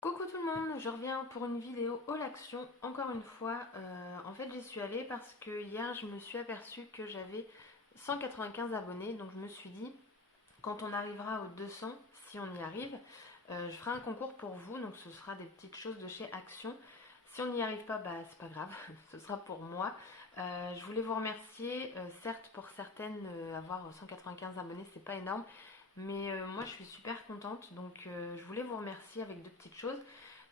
Coucou tout le monde, je reviens pour une vidéo haul action, encore une fois. En fait j'y suis allée parce que hier je me suis aperçue que j'avais 195 abonnés, donc je me suis dit quand on arrivera aux 200, si on y arrive, je ferai un concours pour vous, donc ce sera des petites choses de chez Action. Si on n'y arrive pas, bah c'est pas grave, ce sera pour moi. Je voulais vous remercier, certes pour certaines, avoir 195 abonnés c'est pas énorme, mais moi je suis super contente, donc je voulais vous remercier avec deux petites choses.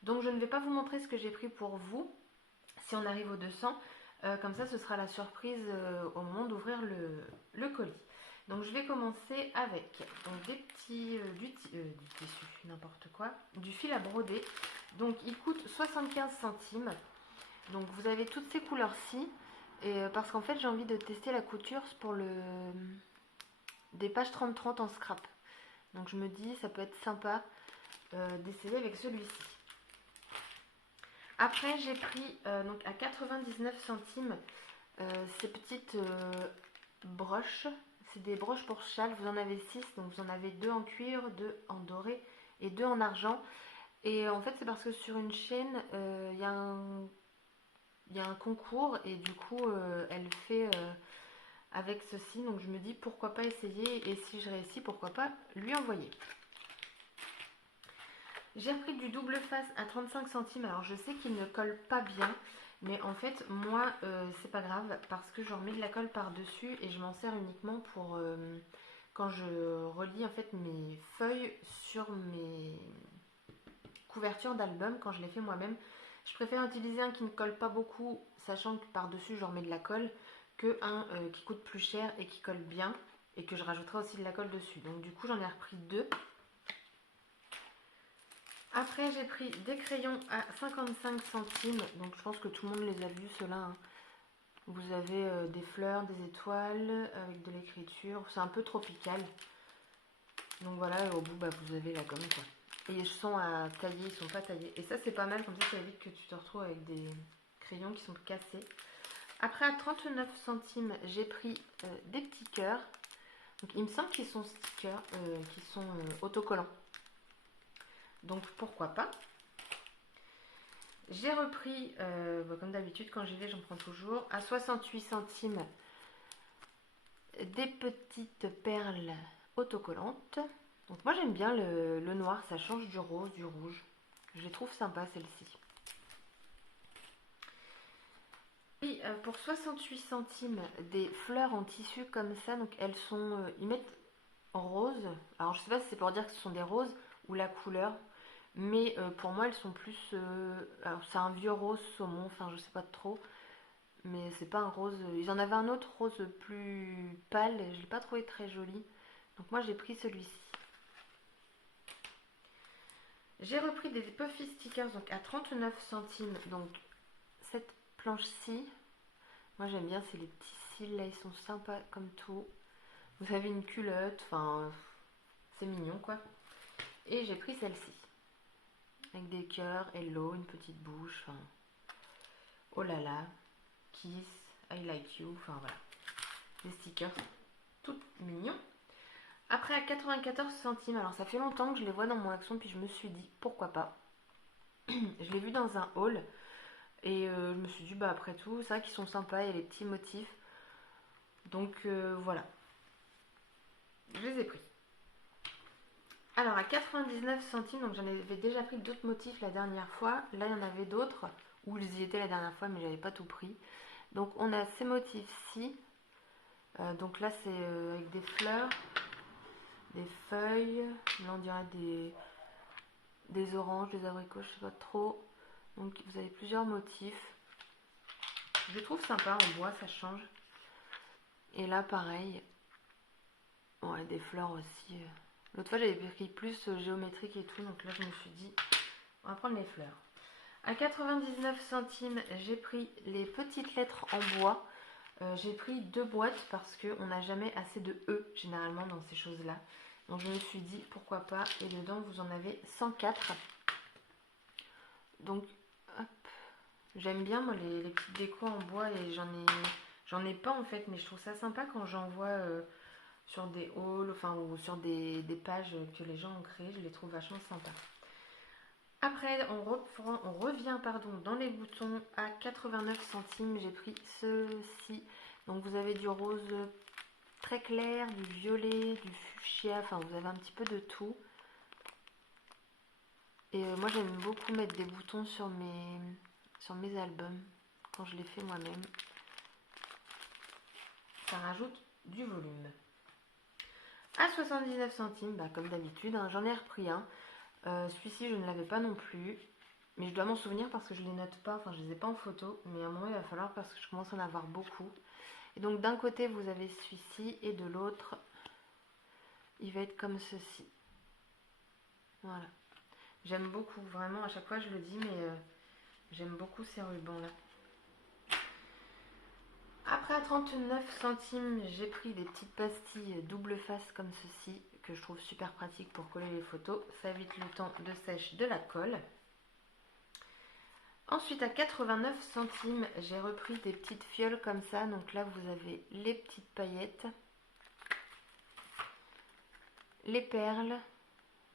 Donc je ne vais pas vous montrer ce que j'ai pris pour vous, si on arrive aux 200. Comme ça ce sera la surprise au moment d'ouvrir le colis. Donc je vais commencer avec donc, des petits, du tissu, n'importe quoi, du fil à broder. Donc il coûte 75 centimes. Donc vous avez toutes ces couleurs-ci. Et parce qu'en fait j'ai envie de tester la couture pour des pages 30-30 en scrap. Donc je me dis ça peut être sympa d'essayer avec celui-ci. Après j'ai pris donc à 99 centimes ces petites broches. C'est des broches pour châle, vous en avez 6, donc vous en avez 2 en cuir, 2 en doré et 2 en argent. Et en fait c'est parce que sur une chaîne il y a un concours et du coup elle fait avec ceci, donc je me dis pourquoi pas essayer, et si je réussis pourquoi pas lui envoyer. J'ai repris du double face à 35 centimes. Alors je sais qu'il ne colle pas bien, mais en fait moi c'est pas grave parce que j'en mets de la colle par dessus et je m'en sers uniquement pour quand je relis en fait mes feuilles sur mes couvertures d'album quand je les fais moi-même. Je préfère utiliser un qui ne colle pas beaucoup, sachant que par dessus je remets de la colle, que un qui coûte plus cher et qui colle bien et que je rajouterai aussi de la colle dessus. Donc du coup j'en ai repris deux. Après, j'ai pris des crayons à 55 centimes. Donc, je pense que tout le monde les a vus, ceux-là. Hein. Vous avez des fleurs, des étoiles, avec de l'écriture. C'est un peu tropical. Donc, voilà, et au bout, bah, vous avez la gomme, quoi. Et ils sont à tailler, ils sont pas taillés. Et ça, c'est pas mal, comme ça évite que tu te retrouves avec des crayons qui sont cassés. Après, à 39 centimes, j'ai pris des petits cœurs. Donc, il me semble qu'ils sont stickers, qui sont autocollants. Donc, pourquoi pas. J'ai repris, comme d'habitude, quand j'y vais, j'en prends toujours, à 68 centimes, des petites perles autocollantes. Donc moi j'aime bien le noir, ça change du rose, du rouge. Je les trouve sympas celles-ci. Puis pour 68 centimes, des fleurs en tissu comme ça, donc elles sont, ils mettent en rose. Alors je sais pas si c'est pour dire que ce sont des roses ou la couleur. Mais pour moi elles sont plus, alors c'est un vieux rose saumon, enfin je sais pas trop. Mais c'est pas un rose. Ils en avaient un autre rose plus pâle et je l'ai pas trouvé très joli. Donc moi j'ai pris celui-ci. J'ai repris des Puffy stickers donc à 39 centimes. Donc cette planche-ci, moi j'aime bien, c'est les petits cils là, ils sont sympas comme tout. Vous avez une culotte, enfin c'est mignon quoi. Et j'ai pris celle-ci. Avec des cœurs, hello, une petite bouche, enfin oh là là, kiss, I like you, enfin voilà. Des stickers tout mignons. Après à 94 centimes, alors ça fait longtemps que je les vois dans mon action, puis je me suis dit pourquoi pas. Je l'ai vu dans un haul et je me suis dit bah après tout, c'est vrai qu'ils sont sympas, il y a les petits motifs. Donc voilà, je les ai pris. Alors à 99 centimes, donc j'en avais déjà pris d'autres motifs la dernière fois. Là il y en avait d'autres où ils y étaient la dernière fois, mais j'avais pas tout pris. Donc on a ces motifs-ci. Donc là c'est avec des fleurs, des feuilles, là on dirait des oranges, des abricots, je sais pas trop. Donc vous avez plusieurs motifs. Je trouve sympa en bois, ça change. Et là pareil, ouais, des fleurs aussi. L'autre fois j'avais pris plus géométrique et tout, donc là je me suis dit, on va prendre les fleurs. À 99 centimes, j'ai pris les petites lettres en bois. J'ai pris deux boîtes parce qu'on n'a jamais assez de E généralement dans ces choses-là. Donc je me suis dit pourquoi pas. Et dedans vous en avez 104. Donc hop, j'aime bien moi les petites décos en bois et j'en ai pas en fait, mais je trouve ça sympa quand j'en vois sur des hauls, enfin ou sur des pages que les gens ont créées, je les trouve vachement sympas. Après, on revient pardon, dans les boutons à 89 centimes. J'ai pris ceci. Donc vous avez du rose très clair, du violet, du fuchsia. Enfin, vous avez un petit peu de tout. Et moi, j'aime beaucoup mettre des boutons sur mes albums quand je les fais moi-même. Ça rajoute du volume. À 79 centimes, bah, comme d'habitude, hein, j'en ai repris un. Celui-ci, je ne l'avais pas non plus. Mais je dois m'en souvenir parce que je ne les note pas, enfin je ne les ai pas en photo. Mais à un moment, il va falloir parce que je commence à en avoir beaucoup. Et donc d'un côté, vous avez celui-ci et de l'autre, il va être comme ceci. Voilà. J'aime beaucoup, vraiment, à chaque fois je le dis, mais j'aime beaucoup ces rubans-là. Après, à 39 centimes, j'ai pris des petites pastilles double face comme ceci, que je trouve super pratique pour coller les photos. Ça évite le temps de sèche de la colle. Ensuite, à 89 centimes, j'ai repris des petites fioles comme ça. Donc là, vous avez les petites paillettes, les perles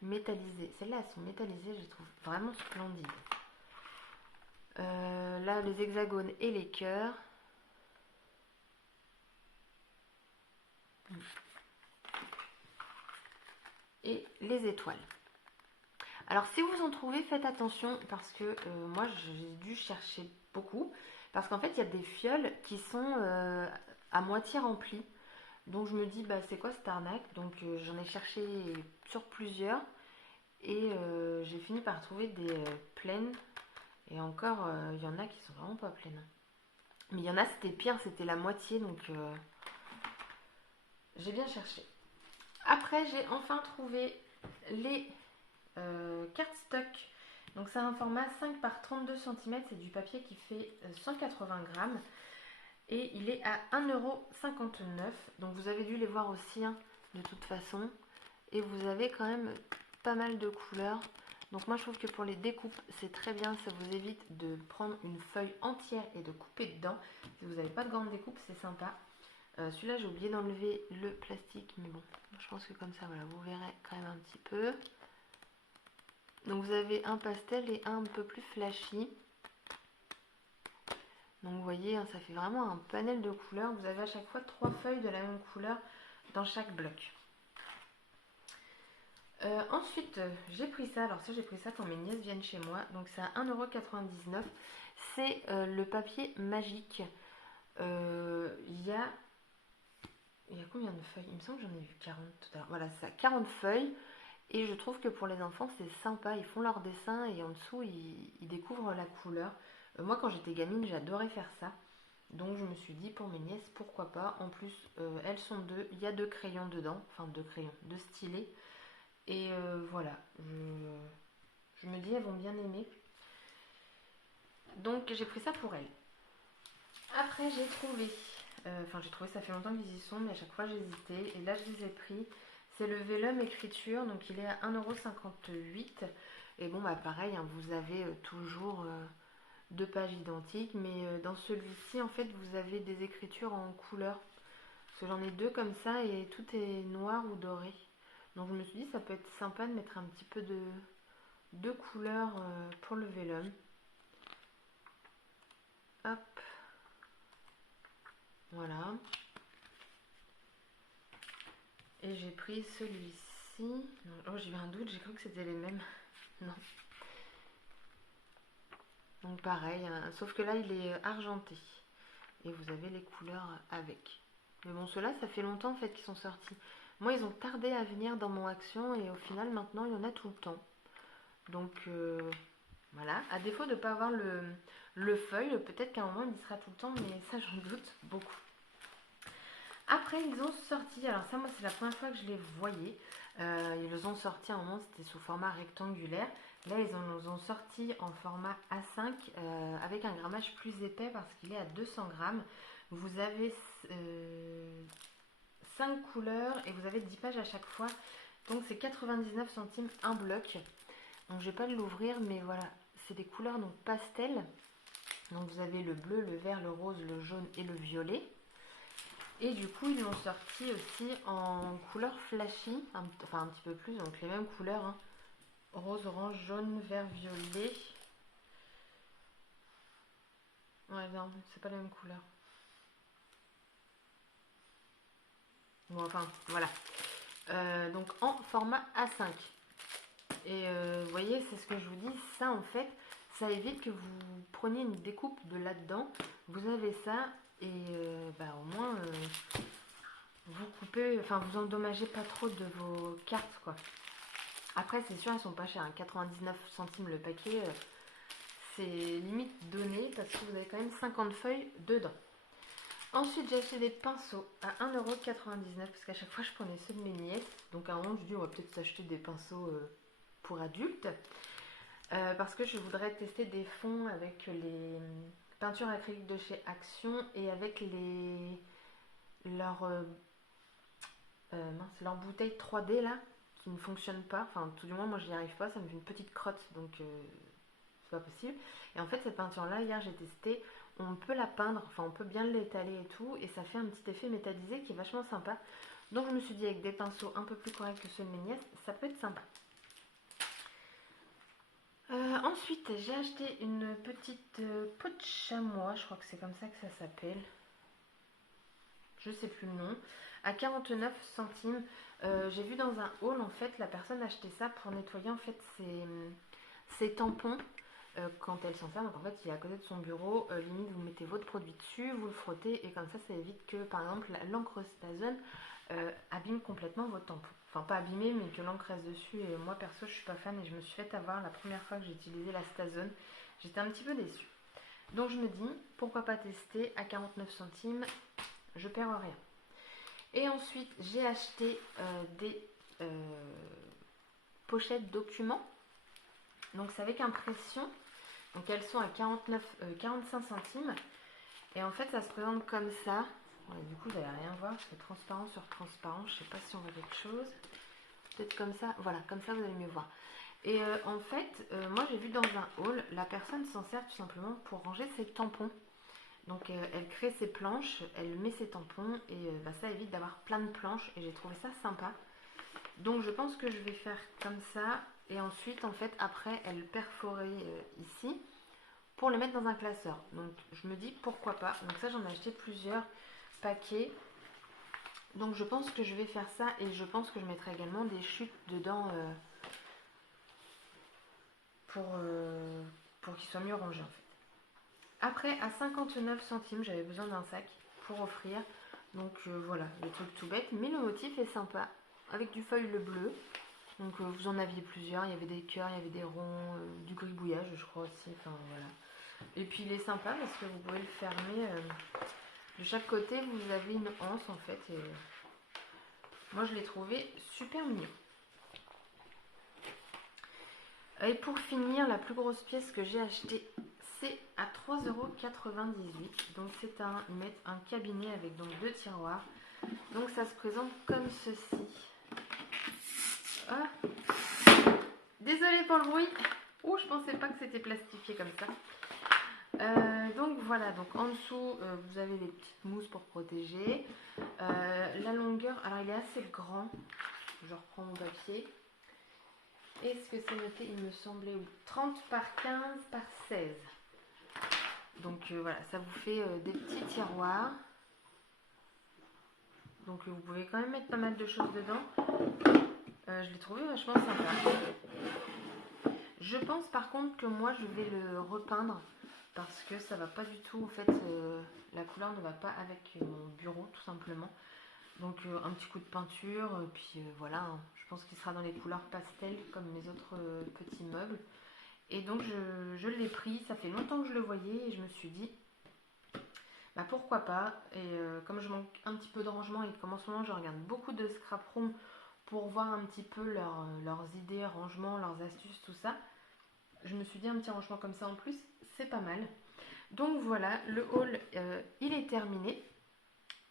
métallisées. Celles-là, elles sont métallisées, je les trouve vraiment splendides. Là, les hexagones et les cœurs. Et les étoiles. Alors si vous en trouvez, faites attention parce que moi j'ai dû chercher beaucoup. Parce qu'en fait il y a des fioles qui sont à moitié remplies. Donc je me dis bah c'est quoi cette arnaque. Donc j'en ai cherché sur plusieurs. Et j'ai fini par trouver des pleines. Et encore il y en a qui sont vraiment pas pleines. Mais il y en a c'était pire, c'était la moitié. Donc j'ai bien cherché. Après j'ai enfin trouvé les cardstock. Donc c'est un format 5 par 32 cm, c'est du papier qui fait 180 grammes et il est à 1,59 €. Donc vous avez dû les voir aussi hein, de toute façon. Et vous avez quand même pas mal de couleurs. Donc moi je trouve que pour les découpes c'est très bien, ça vous évite de prendre une feuille entière et de couper dedans. Si vous n'avez pas de grande découpe c'est sympa. Celui-là j'ai oublié d'enlever le plastique mais bon je pense que comme ça voilà vous verrez quand même un petit peu. Donc vous avez un pastel et un peu plus flashy. Donc vous voyez, hein, ça fait vraiment un panel de couleurs. Vous avez à chaque fois 3 feuilles de la même couleur dans chaque bloc. Ensuite, j'ai pris ça. Alors ça, j'ai pris ça quand mes nièces viennent chez moi. Donc c'est à 1,99 €. C'est le papier magique. Il y a combien de feuilles? Il me semble que j'en ai vu 40 tout à l'heure. Voilà, ça 40 feuilles. Et je trouve que pour les enfants, c'est sympa. Ils font leur dessin et en dessous, ils découvrent la couleur. Moi, quand j'étais gamine, j'adorais faire ça. Donc, je me suis dit, pour mes nièces, pourquoi pas. En plus, elles sont deux. Il y a 2 crayons dedans. Enfin, 2 crayons, 2 stylets. Et voilà. Je me dis, elles vont bien aimer. Donc, j'ai pris ça pour elles. Après, j'ai trouvé... ça fait longtemps qu'ils y sont, mais à chaque fois, j'hésitais. Et là, je les ai pris. C'est le Vellum écriture, donc il est à 1,58 €. Et bon, bah pareil, hein, vous avez toujours 2 pages identiques, mais dans celui-ci, en fait, vous avez des écritures en couleur. Parce que j'en ai 2 comme ça et tout est noir ou doré. Donc je me suis dit, ça peut être sympa de mettre un petit peu de couleur pour le Vellum. Hop. Voilà. Et j'ai pris celui-ci. Oh, j'ai eu un doute, j'ai cru que c'était les mêmes. Non. Donc pareil, hein, sauf que là il est argenté. Et vous avez les couleurs avec. Mais bon, ceux-là, ça fait longtemps en fait qu'ils sont sortis. Moi, ils ont tardé à venir dans mon action et au final, maintenant, il y en a tout le temps. Donc voilà, à défaut de ne pas avoir le feuille, peut-être qu'à un moment, il y sera tout le temps, mais ça, j'en doute beaucoup. Après, ils ont sorti, alors ça, moi, c'est la première fois que je les voyais. Ils les ont sortis à un moment, c'était sous format rectangulaire. Là, ils en ont sorti en format A5 avec un grammage plus épais parce qu'il est à 200 grammes. Vous avez 5 couleurs et vous avez 10 pages à chaque fois. Donc, c'est 99 centimes un bloc. Donc, je ne vais pas l'ouvrir, mais voilà, c'est des couleurs donc pastel. Donc, vous avez le bleu, le vert, le rose, le jaune et le violet. Et du coup, ils l'ont sorti aussi en couleur flashy, enfin un petit peu plus, donc les mêmes couleurs. Hein. rose, orange, jaune, vert, violet. Ouais, non, c'est pas la même couleur. Bon, enfin, voilà. Donc en format A5. Et vous voyez, c'est ce que je vous dis, ça en fait, ça évite que vous preniez une découpe de là-dedans. Vous avez ça et au moins vous coupez, enfin vous endommagez pas trop de vos cartes quoi. Après c'est sûr elles sont pas chères, hein, 99 centimes le paquet, c'est limite donné parce que vous avez quand même 50 feuilles dedans. Ensuite j'ai acheté des pinceaux à 1,99€ parce qu'à chaque fois je prenais ceux de mes nièces. Donc à un moment je dis on va peut-être s'acheter des pinceaux pour adultes. Parce que je voudrais tester des fonds avec les peintures acryliques de chez Action et avec leur bouteille 3D là qui ne fonctionne pas. Enfin, tout du moins, moi je n'y arrive pas. Ça me fait une petite crotte donc c'est pas possible. Et en fait, cette peinture là, hier j'ai testé. On peut la peindre, enfin on peut bien l'étaler et tout, et ça fait un petit effet métallisé qui est vachement sympa. Donc je me suis dit avec des pinceaux un peu plus corrects que ceux de mes nièces, ça peut être sympa. Ensuite, j'ai acheté une petite peau de chamois, je crois que c'est comme ça que ça s'appelle. Je sais plus le nom. À 49 centimes. J'ai vu dans un haul, en fait, la personne achetait ça pour nettoyer en fait ses tampons quand elle s'en sert. Donc en fait, il est à côté de son bureau. Limite, vous mettez votre produit dessus, vous le frottez et comme ça évite que, par exemple, l'encre Stazone abîme complètement votre tampon. Enfin, pas abîmé, mais que l'encre reste dessus. Et moi, perso, je suis pas fan et je me suis fait avoir la première fois que j'ai utilisé la Stazone. J'étais un petit peu déçue. Donc, je me dis, pourquoi pas tester à 49 centimes, je perds rien. Et ensuite, j'ai acheté des pochettes documents. Donc, c'est avec impression. Donc, elles sont à 45 centimes. Et en fait, ça se présente comme ça. Ouais, du coup, vous n'allez rien voir, c'est transparent sur transparent. Je ne sais pas si on voit quelque chose. Peut-être comme ça. Voilà, comme ça, vous allez mieux voir. Et en fait, moi, j'ai vu dans un haul, la personne s'en sert tout simplement pour ranger ses tampons. Donc, elle crée ses planches, elle met ses tampons et ça évite d'avoir plein de planches. Et j'ai trouvé ça sympa. Donc, je pense que je vais faire comme ça. Et ensuite, en fait, après, elle perforait ici pour les mettre dans un classeur. Donc je me dis pourquoi pas. Donc ça j'en ai acheté plusieurs paquets. Donc je pense que je vais faire ça et je pense que je mettrai également des chutes dedans pour qu'ils soient mieux rangés en fait. Après à 59 centimes j'avais besoin d'un sac pour offrir. Donc voilà, des trucs tout bêtes. Mais le motif est sympa avec du feuille bleu. Donc vous en aviez plusieurs. Il y avait des cœurs, il y avait des ronds, du gribouillage je crois aussi. Enfin voilà. Et puis il est sympa parce que vous pouvez le fermer. De chaque côté, vous avez une anse en fait. Et moi, je l'ai trouvé super mignon. Et pour finir, la plus grosse pièce que j'ai achetée, c'est à 3,98 €. Donc c'est un cabinet avec donc 2 tiroirs. Donc ça se présente comme ceci. Ah, désolée pour le bruit. Ouh, je pensais pas que c'était plastifié comme ça. Donc voilà, donc en dessous vous avez des petites mousses pour protéger. La longueur, alors il est assez grand. Je reprends mon papier. Est-ce que c'est noté? Il me semblait oui. 30 par 15 par 16. Donc voilà, ça vous fait des petits tiroirs. Donc vous pouvez quand même mettre pas mal de choses dedans. Je l'ai trouvé vachement sympa. Je pense par contre que moi je vais le repeindre parce que ça va pas du tout, en fait la couleur ne va pas avec mon bureau tout simplement. Donc un petit coup de peinture, puis voilà, hein. Je pense qu'il sera dans les couleurs pastel comme mes autres petits meubles. Et donc je l'ai pris, ça fait longtemps que je le voyais et je me suis dit bah pourquoi pas. Et comme je manque un petit peu de rangement et comme en ce moment je regarde beaucoup de scrap room pour voir un petit peu leurs idées, rangements, leurs astuces, tout ça, je me suis dit un petit rangement comme ça en plus, c'est pas mal. Donc voilà, le haul il est terminé.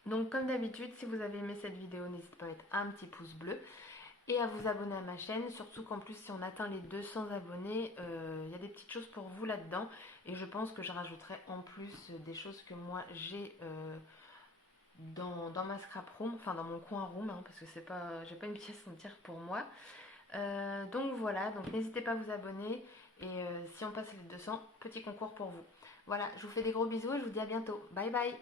Donc comme d'habitude, si vous avez aimé cette vidéo, n'hésitez pas à mettre un petit pouce bleu et à vous abonner à ma chaîne. Surtout qu'en plus, si on atteint les 200 abonnés, il y a des petites choses pour vous là-dedans. Et je pense que je rajouterai en plus des choses que moi j'ai dans ma scrap room, enfin dans mon coin room, hein, parce que c'est pas, j'ai pas une pièce entière pour moi. Donc voilà, donc n'hésitez pas à vous abonner. Et si on passe les 200, petit concours pour vous. Voilà, je vous fais des gros bisous et je vous dis à bientôt. Bye bye.